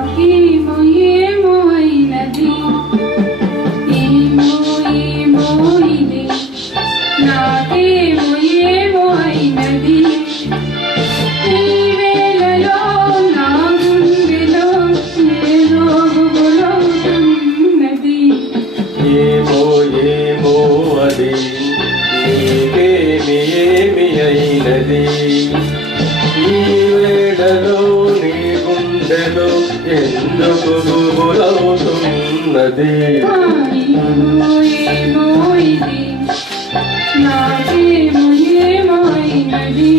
నాకేమో ఏమో అయినది ఏమో ఏమో ఇది నాకేమో ఏమో అయినది ఈ వేళలో నా గుండెలో ఏదో గుబులవుతున్నది ఏమో ఏమో అది నీకేమి ఏమి అయినది ఈ వేళలో నీ గుండెలో ఎందుకు గుబులవుతున్నది ఏమో ఏమో ఇది నాకేమో ఏమో అయినది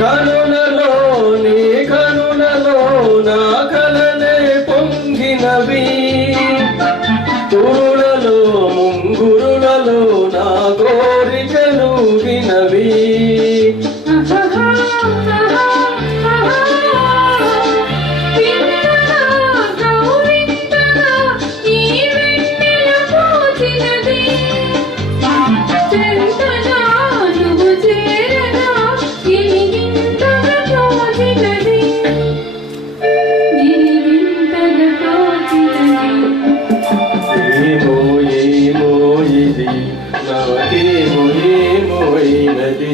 కనులలో నీ కనులలో నా కలలే పొంగినవి తురులలో ముంగురులలో నా కోరికలు వినవి నాకేమో ఏమో అయినది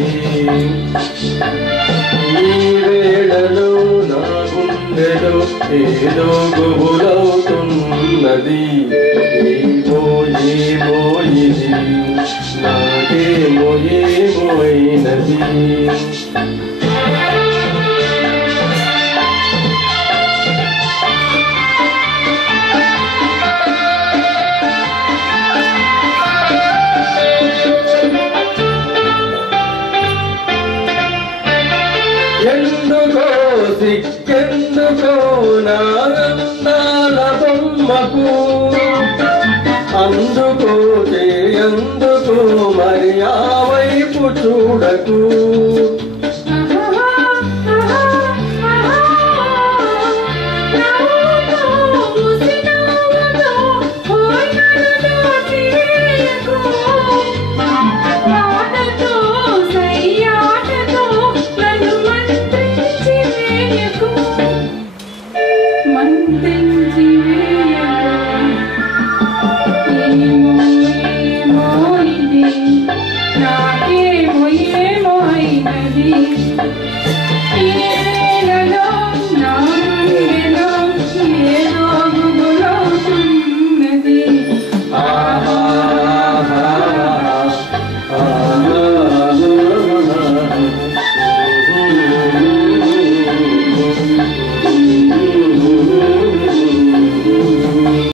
ఈ వేళలో నా గుండెలో ఏదో గుబులవుతున్నది ఏమో ఏమో ఇది నాకేమో ఏమో అయినది ఎందుకో సిగ్గెందుకో నా అందాల బొమ్మకు అందుకో చేయందుకు మరి ఆ వైపు చూడకు మంత్రించి